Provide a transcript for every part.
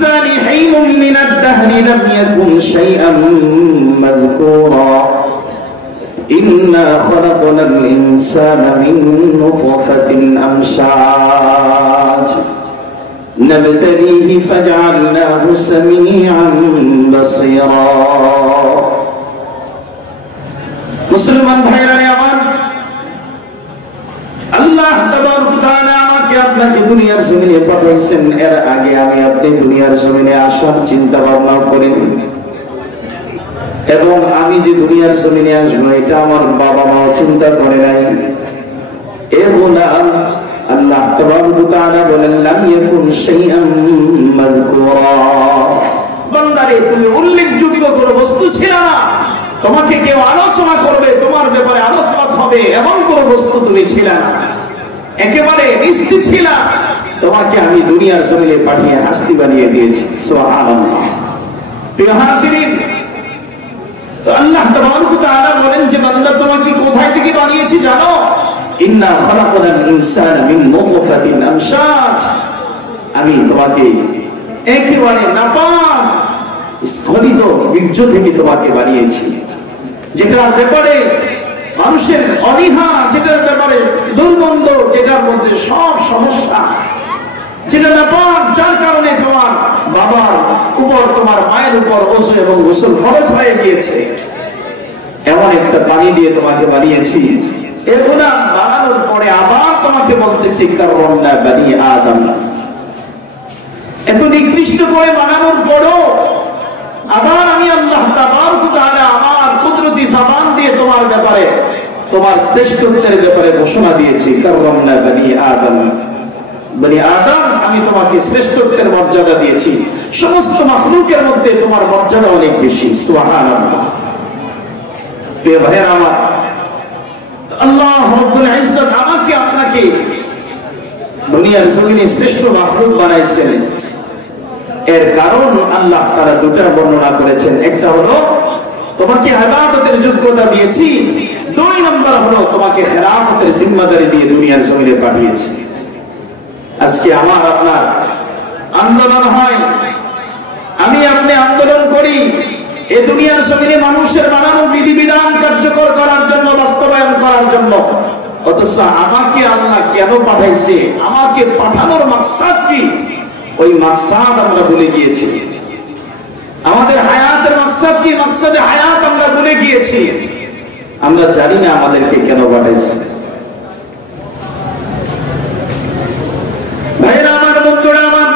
ইনসানি হাইনুম মিনাদ দাহরি লাম ইয়াকুন শাইআন মাযকুরা ইন্না খালাকনাল ইনসানা মিন নুতফাতিন আমশাজ نبتليه فجعلناه سميعا بصيرا মুসলমান ভাইরা আমার আল্লাহ তাবারক তাআলা আমাকে আপনাকে দুনিয়ার জমিনে পাঠাইছেন এর আগে আমি আপনি দুনিয়ার জমিনে আসার চিন্তা ভাবনা করিনি এবং আমি যে দুনিয়ার জমিনে আসবো এটা আমার বাবা মা চিন্তা করে নাই এ গোলাম আল্লাহ তাবারক তাআলা বলেন লাম ইয়াকুন শাইআন মাযকুরা বান্দারে তুমি উল্লেখযোগ্য কোনো বস্তু ছিল না তোমাকে কেউ আলোচনা করবে তোমার ব্যাপারে আলোকপাত হবে এমন কোনো বস্তু তুমি ছিল না একেবারে নিশ্চিত ছিল তোমাকে আমি দুনিয়ার জমিনে পাঠিয়ে হাসতি বানিয়ে দিয়েছি সুবহানাল্লাহ প্রিয় হাজিরিন তো আল্লাহ তাবারক তাআলা বলেন যে বান্দা তোমাকে কোথায় থেকে বানিয়েছি জানো ইন্না খালাকনাল ইনসানা মিন নুতফাতিন আমশাজ আমি তোমাকে একেবারে নাপাক স্খলিত বীর্য থেকে তোমাকে বানিয়েছি যেটার ব্যাপারে মানুষের অনীহা যেটার ব্যাপারে দুর্গন্ধ যেটার মধ্যে সব সমস্যা যেটা নাপাক যার কারণে তোমার বাবার উপর তোমার মায়ের উপর ওযু এবং গোসল ফরজ হয়ে গিয়েছে এমন একটা পানি দিয়ে তোমাকে বানিয়েছি এগুলা বানানোর পরে আবার তোমাকে বলতেছি কাররামনা বনি আদম এত নিকৃষ্ট করে বানানোর পরও আবার আমি আল্লাহ তাবারক তাআলা আমার কুদরতি জবান দিয়ে তোমার ব্যাপারে তোমার শ্রেষ্ঠত্বের ব্যাপারে ঘোষণা দিয়েছি কাররামনা বনি আদম আমি তোমাকে শ্রেষ্ঠত্বের মর্যাদা দিয়েছি সমস্ত মাখলুকের মধ্যে তোমার মর্যাদা অনেক বেশি সুবহানাল্লাহ প্রিয় ভাইরা আমার আল্লাহ রাব্বুল ইজ্জত আমাকে আপনাকে দুনিয়ার জমিনে শ্রেষ্ঠ মাখলুক বানাইছেন এর কারণ আল্লাহ তাআলা দুটো বর্ণনা করেছেন একটা হলো তোমাকে ইবাদতের যোগ্যতা দিয়েছি দুই নম্বর হলো তোমাকে খেলাফতের জিম্মাদারি দিয়ে দুনিয়ার জমিনে পাঠিয়েছি আজকে আমার আপনার আন্দোলন হয় আমি আপনি আন্দোলন করি এই দুনিয়ার জমিনে মানুষের বানানো বিধিবিধান কার্যকর করার জন্য বাস্তবায়ন করার জন্য অথচ আমাকে আল্লাহ কেন পাঠাইছে আমাকে পাঠানোর মাকসাদ কি ওই মাকসাদ আমরা ভুলে গিয়েছি আমাদের হায়াতের মাকসাদ কি মাকসাদে হায়াত আমরা ভুলে গিয়েছি আমরা জানি না আমাদেরকে কেন পাঠাইছে ভাইরা আমার বন্ধুরা আমার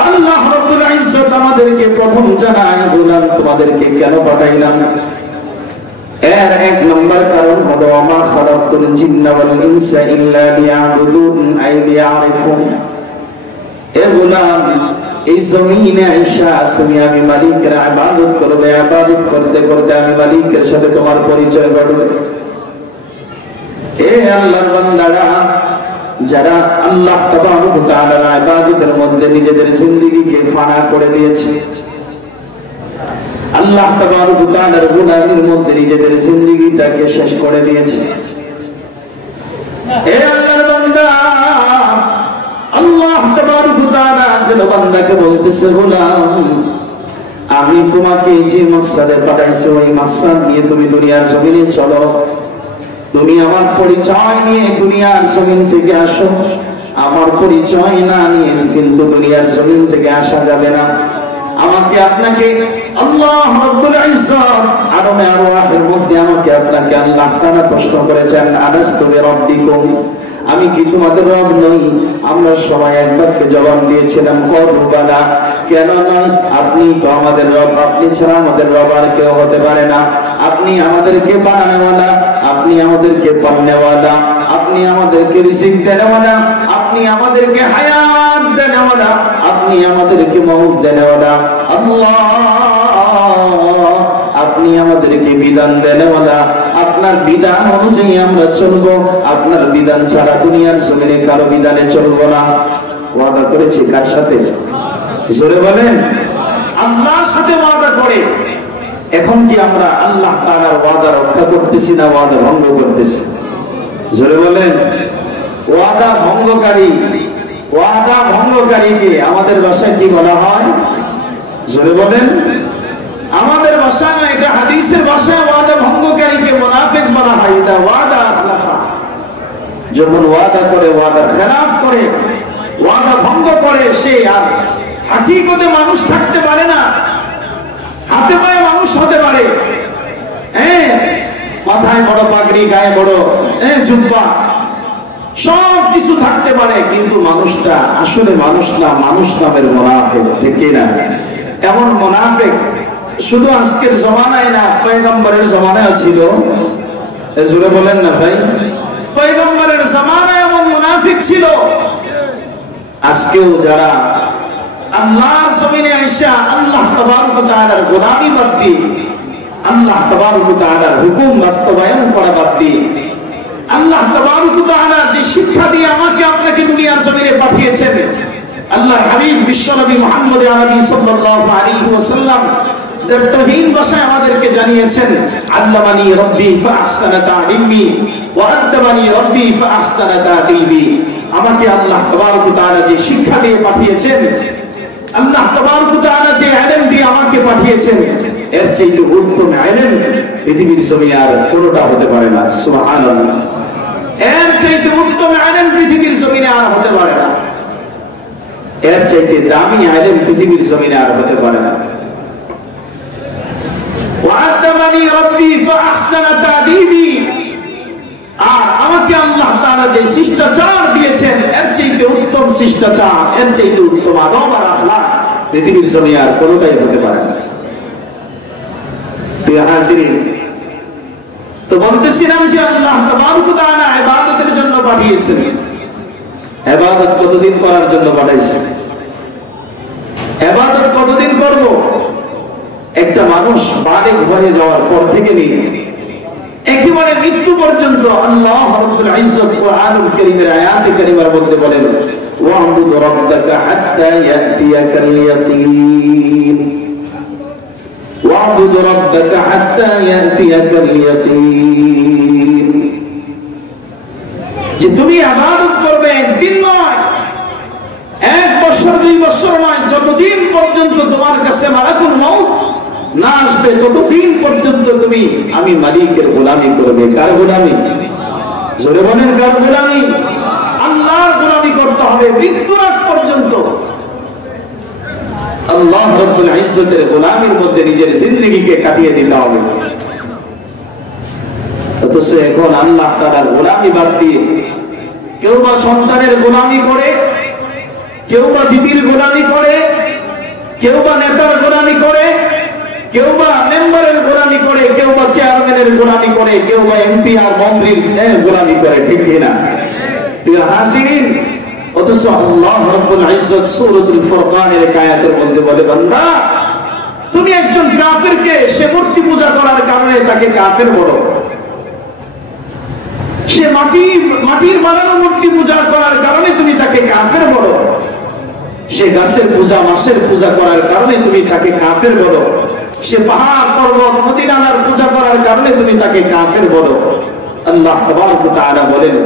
আল্লাহ রাব্বুল ইজ্জত আমাদেরকে প্রথম জানায় গোলাম তোমাদেরকে কেন পাঠাইলাম এর এক নম্বর কারণ হলো আমা খালাকতুল জিন্না ওয়াল ইনসা ইল্লা লিয়াবুদুন আই লিয়ারিফুন এ গোলাম এই জমিনে আইসা তুমি আমি মালিকের ইবাদত করবে ইবাদত করতে করতে আমি মালিকের সাথে তোমার পরিচয় ঘটবে এ আল্লাহর বান্দারা যারা আল্লাহ তাবারক তাআলার ইবাদতের মধ্যে নিজেদের জিন্দেগিকে ফানা করে দিয়েছে আল্লাহ তাবারক তাআলার গুনাহের মধ্যে নিজেদের জিন্দেগিটাকে শেষ করে দিয়েছে হে আল্লাহর বান্দা আল্লাহ তাবারক তাআলা যেন বান্দাকে বলতেছে গোলাম আমি তোমাকে যে মাকসাদে পাঠাইছি ওই মাকসাদ নিয়ে তুমি দুনিয়ার জমিনে চলো তুমি আমার পরিচয় নিয়ে দুনিয়ার জমিন থেকে আসো আমার পরিচয় না নিয়ে কিন্তু দুনিয়ার জমিন থেকে আসা যাবে না আমাকে আপনাকে আল্লাহ রাব্বুল ইজ্জত আরমে আরওয়াহের মধ্যে আমাকে আপনাকে আল্লাহ তাআলা প্রশ্ন করেছেন আলাস্তু বিরাব্বিকুম আমি কি তোমাদের রব নই আমরা সবাই একবারকে জবাব দিয়েছিলাম ক্বালু বালা কেন নয় আপনি তো আমাদের রব আপনি ছাড়া আমাদের রব আর কেউ হতে পারে না আপনি আমাদেরকে বানানোওয়ালা আপনি আমাদেরকে পালনেওয়ালা আপনি আমাদেরকে রিজিক দেনেওয়ালা আপনি আমাদেরকে হায়াত দেনেওয়ালা আপনি আমাদেরকে মউত দেনেওয়ালা আল্লাহ আপনি আমাদেরকে বিধান দেনেওয়ালা আপনার বিধান অনুযায়ী আমরা চলবো আপনার বিধান ছাড়া দুনিয়ার জমিনে কারো বিধানে চলবো না ওয়াদা করেছি কার সাথে জোরে বলেন আল্লাহর সাথে ওয়াদা করে এখন কি আমরা আল্লাহ তাআলার ওয়াদা রক্ষা করতেছি না ওয়াদা ভঙ্গ করতেছি জোরে বলেন ওয়াদা ভঙ্গকারী ওয়াদা ভঙ্গ ভঙ্গকারীকে আমাদের ভাষায় কি বলা হয়? জোরে বলেন। আমাদের ভাষায় না, এটা হাদিসের ভাষায় ওয়াদা ভঙ্গকারীকে মুনাফিক বলা হয়। এটা ওয়াদা খালাফা, যখন ওয়াদা করে, ওয়াদার খেলাফ করে, ওয়াদা ভঙ্গ করে, সে আর হাকিকতে মানুষ থাকতে পারে না। হাতে পায়ে মানুষ হতে পারে, মাথায় বড় পাগড়ি, গায়ে বড় জুব্বা, সব কিছু থাকতে পারে, কিন্তু মানুষটা আসলে মানুষ না, মানুষ নামের মুনাফিক, ঠিক না? এমন মুনাফিক শুধু আজকের জমানায় না, পয়গম্বরের জমানায় ছিল। জোরে বলেন না ভাই। পয়গম্বরের জমানায় এমন মুনাফিক ছিল। আজকেও যারা আল্লাহর জমিনে আইসা আল্লাহ তাবারক ওয়া তাআলার গোলামি বাদ দিয়ে, আল্লাহ তাবারক ওয়া তাআলার হুকুম বাস্তবায়ন করা বাদ দিয়ে, আল্লাহ তাবারক ওয়া তাআলা যে শিক্ষা দিয়ে আমাকে আপনাকে দুনিয়ার জমিনে পাঠিয়েছেন, আল্লাহর হাবিব বিশ্বনবী মুহাম্মদ আরবি সাল্লাল্লাহু আলাইহি ওয়াসাল্লাম তৌহিদ ভাষায় আমাদেরকে জানিয়েছেন, আল্লামানি রাব্বি ফাআহসানা তা'লিমি ওয়া আদ্দাবানি রাব্বি ফাআহসানা তা'দীবি। আমাকে আল্লাহ তাবারক ওয়া তাআলা যে শিক্ষা দিয়ে পাঠিয়েছেন, আল্লাহ তাবারক ওয়া তাআলা যে ইলম দিয়ে আমাকে পাঠিয়েছেন, এর চেয়ে উত্তম ইলম পৃথিবীর জমিনে আর কোনোটা হতে পারে না। সুবহানাল্লাহ। এর চেয়ে উত্তম ইলম পৃথিবীর জমিনে আর হতে পারে না, এর চাইতে দামি ইলম পৃথিবীর জমিনে আর হতে পারে না। ওয়া'আদামানি রাব্বি ফাআহসানা তা'দীবি। আর আমাকে আল্লাহ তাআলা যে শিষ্টাচার দিয়েছেন, এর চাইতে উত্তম শিষ্টাচার, এর চাইতে উত্তম আদব আর আখলাক পৃথিবীর জমিনে আর কোনোটাই হতে পারে না। প্রিয় হাজিরিন, তো বলতেছিলাম যে আল্লাহ তাবারক ওয়া তাআলা ইবাদতের জন্য পাঠিয়েছেন। ইবাদত কতদিন করার জন্য পাঠাইছেন? ইবাদত কতদিন করব? একটা মানুষ বালিগ হয়ে যাওয়ার পর থেকে নিয়ে একেবারে মৃত্যু পর্যন্ত আল্লাহ রাব্বুল ইজ্জত কুরআনুল কারীমের আয়াতে কারীমার মধ্যে বলেন, ওয়া'বুদ রাব্বাকা হাত্তা ইয়াতিয়াকাল ইয়াকিন, ওয়া'বুদ রাব্বাকা হাত্তা ইয়াতিয়াকাল ইয়াকিন। যে তুমি ইবাদত করবে একদিন নয়, 1 বছর 2 বছর নয়, যতদিন পর্যন্ত তোমার কাছে মালাকুল মউত না আসবে, ততদিন পর্যন্ত তুমি আমি মালিকের গোলামি করবে। কার গোলামি? জোরে বলেন, কার গোলামি? আল্লাহর গোলামি করতে হবে মৃত্যুর আগ পর্যন্ত। আল্লাহ রাব্বুল ইজ্জতের গোলামির মধ্যে নিজের জিন্দেগিকে কাটিয়ে দিতে হবে। অথচ এখন আল্লাহ তাআলার গোলামি বাদ দিয়ে কেউ বা সন্তানের গোলামি করে, কেউ বা বিবির গোলামি করে, কেউ বা নেতার গোলামি করে, কেউ বা মেম্বারের গোলামি করে, কেউ বা চেয়ারম্যানের গোলামি করে, কেউ বা এমপি আর মন্ত্রীর গোলামি করে, ঠিক না? প্রিয় হাজিরিন, অথচ আল্লাহ রাব্বুল ইজ্জত সূরাতুল ফুরকানের আয়াতের মধ্যে বলে, বান্দা তুমি একজন কাফিরকে সে মূর্তি পূজা করার কারণে তাকে কাফের বলো, সে মাটির বানানো মূর্তি পূজা করার কারণে তুমি তাকে কাফের বলো, সে গাছের পূজা মাছের পূজা করার কারণে তুমি তাকে কাফের বলো, সে পাহাড় পর্বত নদী নালার পূজা করার কারণে তুমি তাকে কাফের বলো। আল্লাহ তাবারক ওয়া তাআলা বলেন,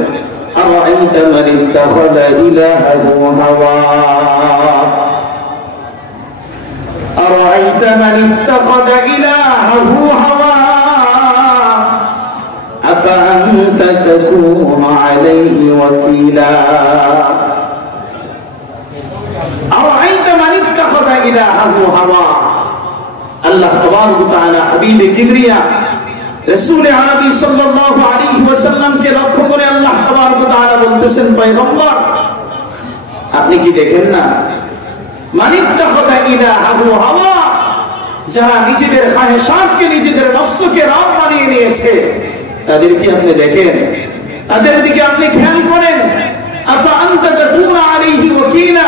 আরাআইতা মান ইত্তাখাযা ইলাহাহু হাওয়া, আরাআইতা মান ইত্তাখাযা ইলাহাহু হাওয়া আফা আনতা তাকুনু আলাইহি ওয়াকিলা। আরাআইতা মান ইত্তাখাযা ইলাহাহু হাওয়া। আল্লাহ তাবারক ওয়া তাআলা হাবিবে কিবরিয়া রাসূল আরবি সাল্লাল্লাহু আলাইহি ওয়াসাল্লামকে লক্ষ্য করে আল্লাহ তাবারক ওয়া তাআলা বলতেছেন, পয়গম্বর আপনি কি দেখেন না, মান ইত্তাখাযা ইলাহাহু হাওয়া, যারা নিজেদের খায়শাতকে নিজেদের নফসকে রব বানিয়ে নিয়েছে, তাদের কি আপনি দেখেন? তাদের দিকে আপনি খেয়াল করেন। আফা আনতা তাকুনু আলাইহি ওয়াকিলা,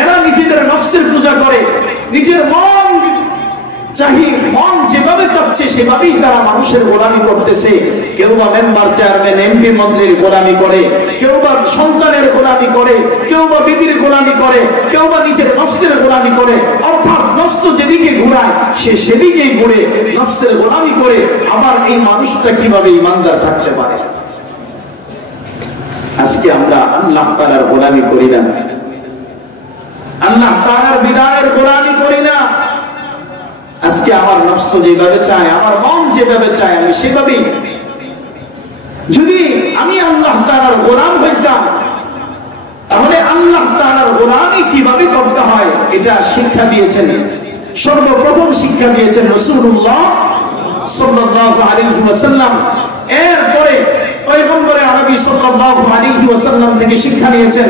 এরা নিজেদের নফসের পূজা করে, নিজের মন যেভাবে চাচ্ছে সেভাবেই তারা মানুষের গোলামি করতেছে। কেউ বা মেম্বার চেয়ারম্যান এমপি মন্ত্রীর গোলামি করে, কেউ বা সন্তানের গোলামি করে, কেউ বা বিবির গোলামি করে, কেউ বা নিজের নফসের গোলামি করে। অর্থাৎ নফস যেদিকে ঘুরায় সে সেদিকেই ঘুরে নফসের গোলামি করে। আবার এই মানুষটা কিভাবে ইমানদার থাকতে পারে? আজকে আমরা আল্লাহ তাআলার গোলামি করি না, আল্লাহ তাআলার বিধানের গোলামি করি না। আজকে আমার নফস যেভাবে চায়, আমার মন যেভাবে চায়, আমি সেভাবেই। যদি আমি আল্লাহ তাআলার গোলাম হইতাম, তাহলে আল্লাহ তাআলার গোলামি কিভাবে করতে হয় এটা শিক্ষা দিয়েছেন। সর্বপ্রথম শিক্ষা দিয়েছেন রাসূলুল্লাহ সাল্লাল্লাহু আলাইহি ওয়াসাল্লাম। এরপরে পয়গম্বর আরবি সাল্লাল্লাহু আলাইহি ওয়াসাল্লাম থেকে শিক্ষা নিয়েছেন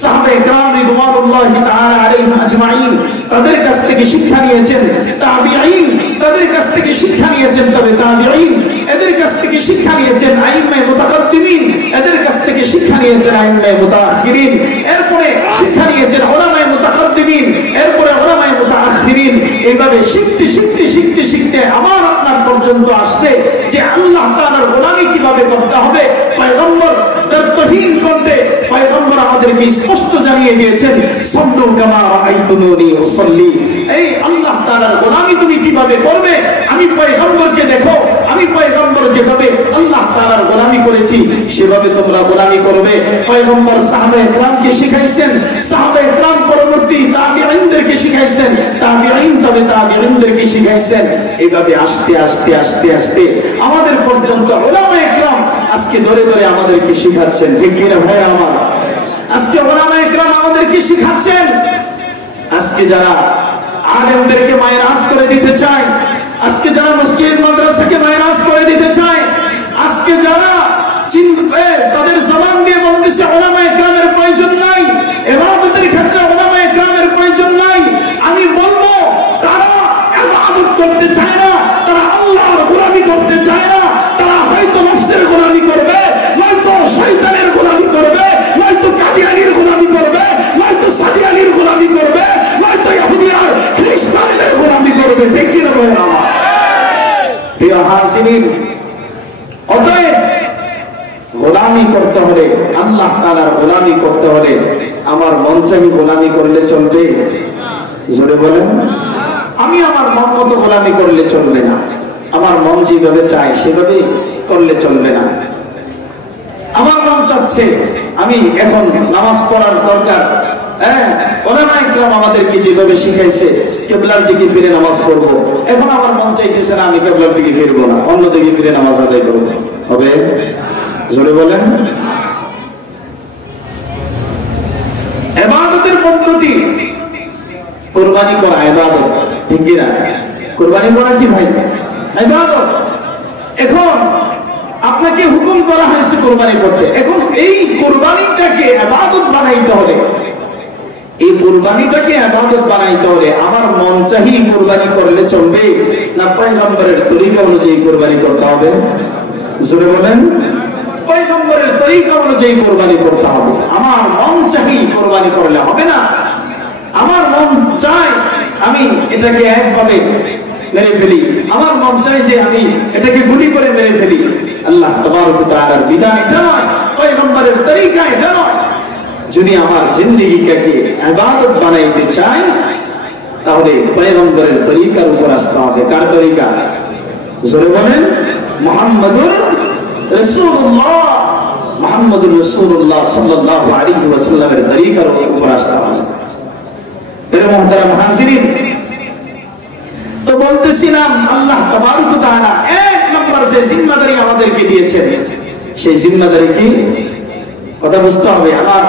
সাহাবায়ে কেরাম রিদওয়ানুল্লাহি তাআলা আলাইহিম আজমাইন, তাদের কাছ থেকে শিক্ষা নিয়েছেন তাবিঈন, তাদের কাছ থেকে শিক্ষা নিয়েছেন তবে তাবিঈন, এদের কাছ থেকে শিক্ষা নিয়েছেন আইম্মায়ে মুতাকাদ্দিমিন, এদের কাছ থেকে শিক্ষা নিয়েছেন আইম্মায়ে মুতাআখিরিন, এরপরে শিক্ষা নিয়েছেন উলামায়ে মুতাকাদ্দিমিন, এরপরে উলামায়ে মুতাআখিরিন। এইভাবে শিখতে শিখতে শিখতে শিখতে আমার আপনার পর্যন্ত আসতে যে আল্লাহ তাআলার গোলামি কিভাবে করতে হবে, পয়গম্বর তরতহীন কণ্ঠে পয়গম্বর আমাদেরকে স্পষ্ট জানিয়ে দিয়েছেন, সাল্লু কামা রাআইতুমুনি উসাল্লি। এই আল্লাহ তাআলার গোলামি তুমি কিভাবে করবে, আমি পয়গম্বরকে দেখো, আমি পয়গম্বর যেভাবে আল্লাহ তাআলার গোলামি করেছি সেভাবে তোমরা গোলামি করবে। পয়গম্বর সাহাবায়ে কেরামকে শিখাইছেন, সাহাবায়ে কেরাম পরবর্তী তাবিঈনদেরকে শিখাইছেন, তাবিঈন তবে তাবিঈনদেরকে শিখাইছেন। এইভাবে আস্তে আস্তে আস্তে আস্তে আমাদের পর্যন্ত উলামায়ে কেরাম আজকে ধরে ধরে আমাদেরকে শিখাচ্ছেন। ঠিক কি না ভাই আমার? আজকে উলামায়ে কেরাম আমাদেরকে শিখাচ্ছেন। আজকে যারা আলেমদেরকে মাইনাস করে দিতে চায়, আজকে যারা মসজিদ মাদ্রাসাকে মাইনাস করে দিতে চায়, আজকে যারা তাদের জবান দিয়ে বলতেছে উলামায়ে কেরামের প্রয়োজন নাই, ইবাদতের ক্ষেত্রে উলামায়ে কেরামের প্রয়োজন নাই, আমি বলবো তারা ইবাদত করতে চায় না, তারা আল্লাহর গোলামি করতে চায় না। তারা হয়তো নফসের গোলামি করবে, নয়তো শয়তানের গোলামি করবে, নয়তো কাদিয়ানির গোলামি করবে, নয়তো সাদিয়ানির গোলামি করবে, নয়তো ইহুদি আর খ্রিস্টানদের গোলামি করবে। ঠিক কি না ভাই আমার? প্রিয় হাজিরিন, অতএব গোলামি করতে হলে, আল্লাহ তাআলার গোলামি করতে হলে আমার মন চাই গোলামি করলে চলবে? জোরে বলেন। আমি আমার মন মতো গোলামি করলে চলবে না, আমার মন যেভাবে চায় সেভাবে করলে চলবে না। আমার মন চাচ্ছে আমি এখন নামাজ পড়ার দরকার, উলামায়ে কেরাম আমাদেরকে যেভাবে শিখাইছে কিবলার দিকে ফিরে নামাজ পড়বো, এখন আমার মন চাইতেছে না আমি কিবলার দিকে ফিরবো না, অন্য দিকে ফিরে নামাজ আদায় করবো। হবে? জোরে বলেন। ইবাদতের পদ্ধতি, কুরবানি করা ইবাদত, ঠিক কি না? কুরবানি করা কি ভাই? ইবাদত। এখন আপনাকে হুকুম করা হয়েছে কুরবানি করতে, এখন এই কুরবানিটাকে ইবাদত বানাইতে হবে, এই কুরবানিটাকে ইবাদত বানাইতে হলে আমার মন চাহি কুরবানি করলে চলবে না পয়গম্বরের তরিকা অনুযায়ী কুরবানি করতে হবে? জোরে বলেন। পয়গম্বরের তরিকা অনুযায়ী কুরবানি করতে হবে। আমার মন চাহি কুরবানি করলে হবে না। আমার মন চায় আমি এটাকে একভাবে মেরে ফেলি, আমার মন চায় যে আমি এটাকে গুলি করে মেরে ফেলি। আল্লাহ তাবারক ওয়া তাআলার বিধান এটা নয়, পয়গম্বরের তরিকা এটা নয়। যদি আমার জিন্দেগিকে ইবাদত বানাইতে চাই তাহলে পয়গম্বরের তরিকার উপর আসতে হবে। কার তরিকা? জোরে বলেন। মুহাম্মাদুর রাসূলুল্লাহ, মুহাম্মাদুর রাসূলুল্লাহ সাল্লাল্লাহু আলাইহি ওয়াসাল্লামের তরিকার উপর আসতে হবে। এর মুহতারাম হাজিরিন, তো বলতেছিলাম আল্লাহ তাবারক ওয়া তাআলা এক নম্বর যে জিম্মাদারি আমাদেরকে দিয়েছেন, সেই জিম্মাদারি কি? কথা বুঝতে হবে। আমার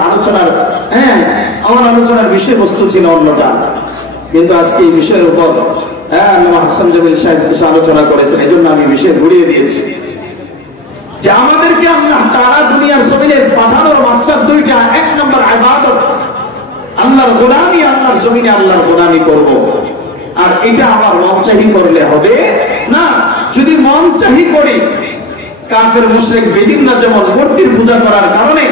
আলোচনার বিষয়বস্তু ছিল অন্যটা, কিন্তু আজকে এই বিষয়ের উপর হাসান জামিল সাহেব কিছু আলোচনা করেছেন, এই জন্য আমি বিষয় ঘুরিয়ে দিয়েছি যে আমাদেরকে আল্লাহ তাআলা দুনিয়ার জমিনে পাঠানোর মাকসাদ দুইটা। এক নম্বর ইবাদত, আল্লাহর গোলামি, আল্লাহর জমিনে আল্লাহর গোলামি করব। আর এটা আমার মন চাহি করলে হবে না। যদি মন চাহি করি, কাফের মুশরিক বেদিনরা যেমন মূর্তির পূজা করার কারণে,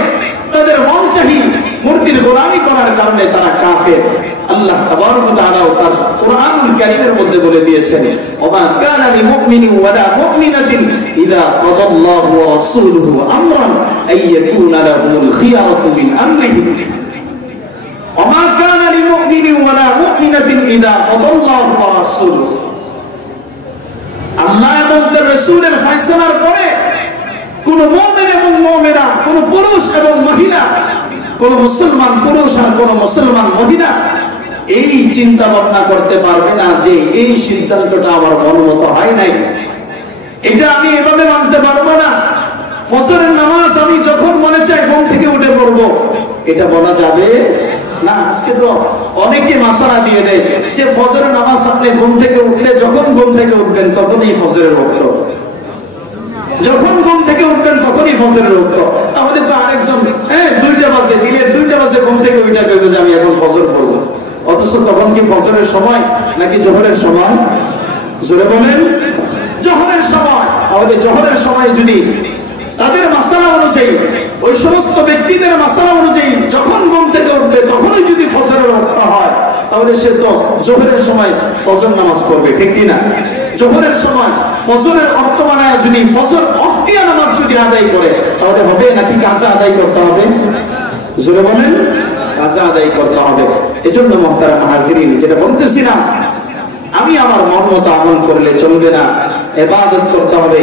তাদের মন চাহি মূর্তির গোলামি করার কারণে তারা কাফের। আল্লাহ তাবারক ওয়া তাআলা তার কুরআনুল কারীমের মধ্যে বলে দিয়েছেন, ওমা কানা লিমুমিনিন ওয়ালা মুমিনাতিন ইযা কাদাল্লাহু ওয়া রাসূলুহু আমরান আইয়াকুনা লাহুমুল খিয়ারাতু মিন আমরিহিম। ওমা কানা লিমুমিনিন ওয়ালা মুমিনাতিন ইযা কাদাল্লাহু ওয়া রাসূলুহু। আল্লাহ এবং তার রাসূলের ফয়সালার পরে কোন মুমিন এবং মুমিনা, কোন পুরুষ এবং মহিলা কোন মুসলমান পুরুষ আর কোন মুসলমান মহিলা এই চিন্তা ভাবনা করতে পারবে না যে এই সিদ্ধান্তটা আমার মনমত হয় নাই, এটা আমি এভাবে মানতে পারবো না। ফজরের নামাজ আমি যখন মনে চাই ঘুম থেকে উঠে পড়বো, এটা বলা যাবে না। আজকে তো অনেকে মাসালা দিয়ে দেয় যে ফজরের নামাজ আপনি ঘুম থেকে উঠলে, যখন ঘুম থেকে উঠবেন তখনই ফজরের ওয়াক্ত, যখন ঘুম থেকে উঠবেন তখনই ফজরের ওয়াক্ত। আমাদের তো আরেকজন 2টা বাজে, দিনের 2টা বাজে ঘুম থেকে উঠে কইবে যে আমি এখন ফজর পড়বো, অথচ তখন কি ফজরের সময় নাকি জোহরের সময়? জোরে বলেন, জোহরের সময়। আমাদের জোহরের সময় যদি তাদের মাসালা অনুযায়ী, ওই সমস্ত ব্যক্তিদের মাসালা অনুযায়ী যখন ঘুম থেকে উঠবে তখনই যদি ফজরের ওয়াক্ত হয়, তাহলে সে তো জোহরের সময় ফজর নামাজ পড়বে, ঠিক কিনা? জোহরের সময় ফজরের অর্থ বানায় যদি ফজর অক্তিয়া নামাজ যদি আদায় করে, তাহলে হবে নাকি কাজা আদায় করতে হবে? জোরে বলেন, কাজা আদায় করতে হবে। এজন্য মুহতারাম হাজিরিন, যেটা বলতেছিলাম, আমি আমার মন মতো আমল করলে চলবে না, ইবাদত করতে হবে।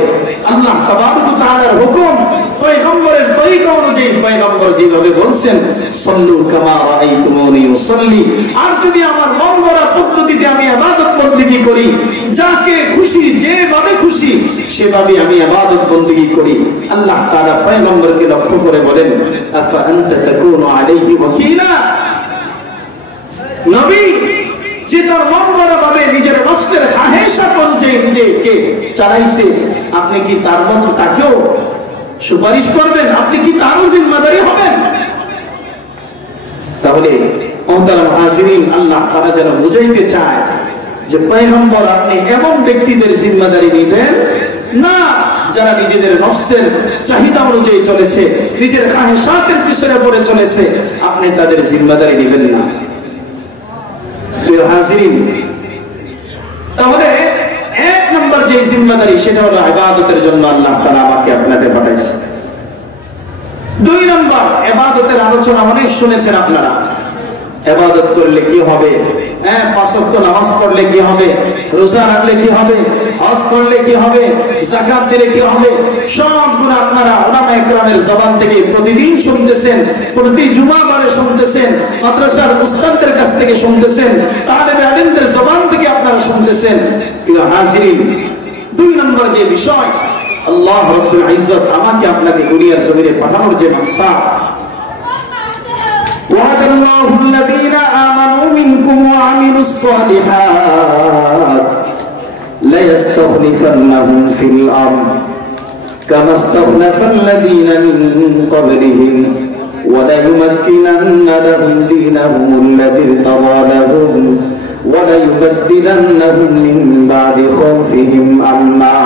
আল্লাহ তাবারক ওয়া তাআলার হুকুম, পয়গম্বরের তরিকা অনুযায়ী পয়গম্বর যেভাবে বলছেন, সাল্লু কামা রাআইতুমুনি উসাল্লি। আর যদি আমার মন গড়া পদ্ধতিতে আমি ইবাদত বন্দেগী করি, যাকে খুশি যেভাবে খুশি সেভাবে আমি ইবাদত বন্দেগী করি, আল্লাহ তাআলা পয়গম্বরকে লক্ষ্য করে বলেন, আফা আনতা তাকুনু আলাইহি ওয়াকিলা। নবী যে তার মন গড়া ভাবে নিজের নফসের খাহেশা অনুযায়ী নিজেকে চালাইছে, আপনি কি তার মতো তাকেও সুপারিশ করবেন? আপনি কি তারও জিম্মাদারি হবেন? তাহলে মুহতারাম হাজিরিন, আল্লাহ তাআলা যেন বুঝাইতে চায় যে পয়গম্বর আপনি এমন ব্যক্তিদের জিম্মাদারি নেবেন না যারা নিজেদের নফসের চাহিদা অনুযায়ী চলেছে, নিজের খাহেশাতের পিছনে পড়ে চলেছে, আপনি তাদের জিম্মাদারি নেবেন না। তাহলে 1 নম্বর যে জিম্মাদারি, সেটা হলো ইবাদতের জন্য আল্লাহ তাআলা আমাকে আপনাকে পাঠাইছে। 2 নম্বর, ইবাদতের আলোচনা অনেক শুনেছেন আপনারা। ইবাদত করলে কি হবে? 5 ওয়াক্ত নামাজ পড়লে কি হবে? রোজা রাখলে কি হবে? হজ করলে কি হবে? যাকাত দিলে কি হবে? সবগুলো আপনারা উলামায়ে কেরামের জবান থেকে প্রতিদিন শুনতেছেন, প্রতি জুমাবারে শুনতেছেন, মাদ্রাসার উস্তাদদের কাছ থেকে শুনতেছেন, তালিবে ইলমদের জবান থেকে আপনারা শুনতেছেন। প্রিয় হাজিরিন, 2 নম্বর যে বিষয়, আল্লাহ রাব্বুল ইজ্জত আমাকে আপনাকে দুনিয়ার জমিনে পাঠানোর যে মাকসাদ, وعد الله الذين آمنوا منكم وعملوا الصالحات ليستخلفنهم في الأرض كما استخلف الذين من قبلهم وليمكنن لهم دينهم الذي ارتضى لهم وليبدلنهم من بعد خوفهم أمنا।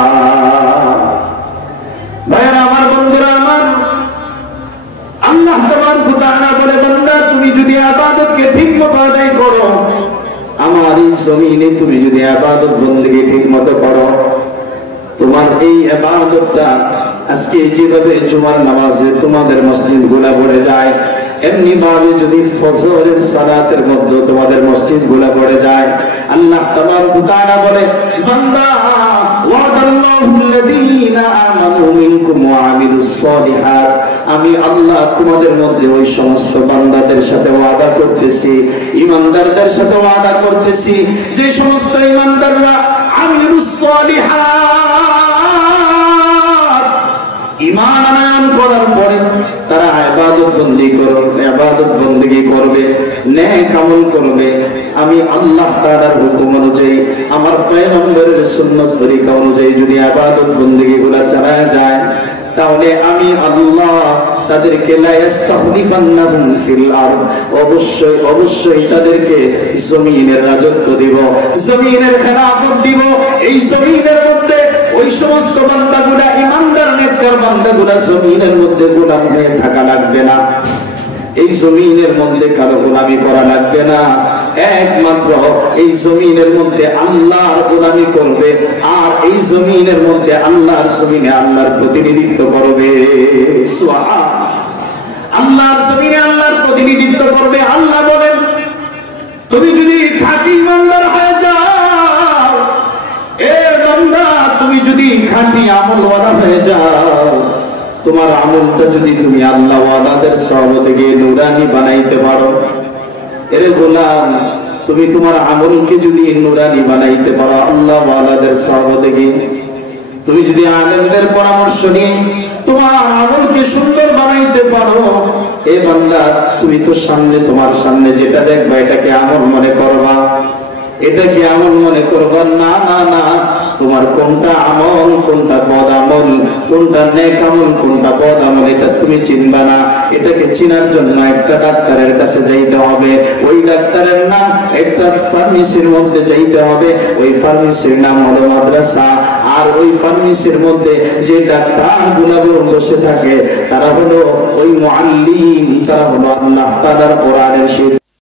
ভাইরা আমার, বন্ধুরা আমার, আল্লাহ তাবারক ওয়া তাআলা বলে, বান্দা তুমি যদি ইবাদতকে ঠিকমতো আদায় করো, আমার এই জমিনে তুমি যদি ইবাদত বন্দেগী ঠিকমতো করো, তোমার এই ইবাদতটা আজকে যেভাবে জুমার নামাজে তোমাদের মসজিদগুলো ভরে যায়, এমনি ভাবে যদি ফজরের সালাতের মধ্যে তোমাদের মসজিদগুলো ভরে যায়, আল্লাহ তাবারক ওয়া তাআলা বলে, বান্দা ওয়াদাল্লাহুল্লাযীনা আমানু মিনকুম ওয়া আমিলুস সালিহাত, আমি আল্লাহ তোমাদের মধ্যে ওই সমস্ত বান্দাদের সাথে ওয়াদা করতেছি, ঈমানদারদের সাথে ওয়াদা করতেছি, যে সমস্ত ঈমানদাররা আমিলুস সালিহাত, ঈমান আনয়ন করার পরে তারা ইবাদত বন্দেগী করবে, নেক আমল করবে, আমি আল্লাহ তাআলার হুকুম অনুযায়ী, আমার পয়গম্বরের সুন্নাত তরিকা অনুযায়ী যদি ইবাদত বন্দেগীগুলো চালায় যায়, তাহলে আমি আল্লাহ তাদেরকে লা ইস্তাখলিফান্নাহুম ফিল আরদ, অবশ্যই তাদেরকে জমিনের রাজত্ব দিব, জমিনের খেলাফত দিব। এই জমিনের মধ্যে ওই সমস্ত বান্দাগুলা, ঈমানদার নেককার বান্দাগুলা জমিনের মধ্যে গোলাম হয়ে থাকা লাগবে না, এই জমিনের মধ্যে কারো গোলামি করা লাগবে না, একমাত্র এই জমিনের মধ্যে আল্লাহর গোলামি করবে, আর এই জমিনের মধ্যে আল্লাহর জমিনে আল্লাহর প্রতিনিধিত্ব করবে। সুবহান, আল্লাহর জমিনে আল্লাহর প্রতিনিধিত্ব করবে। আল্লাহ বলেন, তুমি যদি খাঁটি ঈমানদার হয়ে যাও, এ বান্দা তুমি যদি খাঁটি আমলওয়ালা হয়ে যাও, তোমার আমলটা যদি তুমি আল্লাহ ওয়ালাদের সহবতে নূরানি বানাইতে পারো, এরে গোলাম তুমি তোমার আমলকে যদি নূরানি বানাইতে পারো আল্লাহ ওয়ালাদের সহবতে, তুমি যদি আলেমদের পরামর্শ নিয়ে তোমার আমলকে সুন্দর বানাইতে পারো, এ বান্দা তুমি তো সামনে তোমার সামনে যেটা দেখবা এটাকে আমল মনে করবা, এটাকে আমল মনে করবা না, না না তোমার কোনটা আমল কোনটা বদ আমল, কোনটা নেক আমল কোনটা বদ আমল এটা তুমি চিনবা না। এটাকে চিনার জন্য একটা ডাক্তারের কাছে যাইতে হবে, ওই ডাক্তারের নাম একটা ফার্মেসির মধ্যে যাইতে হবে, ওই ফার্মেসির নাম হলো মাদ্রাসা। আর ওই ফার্মেসির মধ্যে যে ডাক্তার গুলো বসে থাকে তারা হলো ওই মুআল্লিম, তারা হলো আল্লাহ তাআলার কোরআনের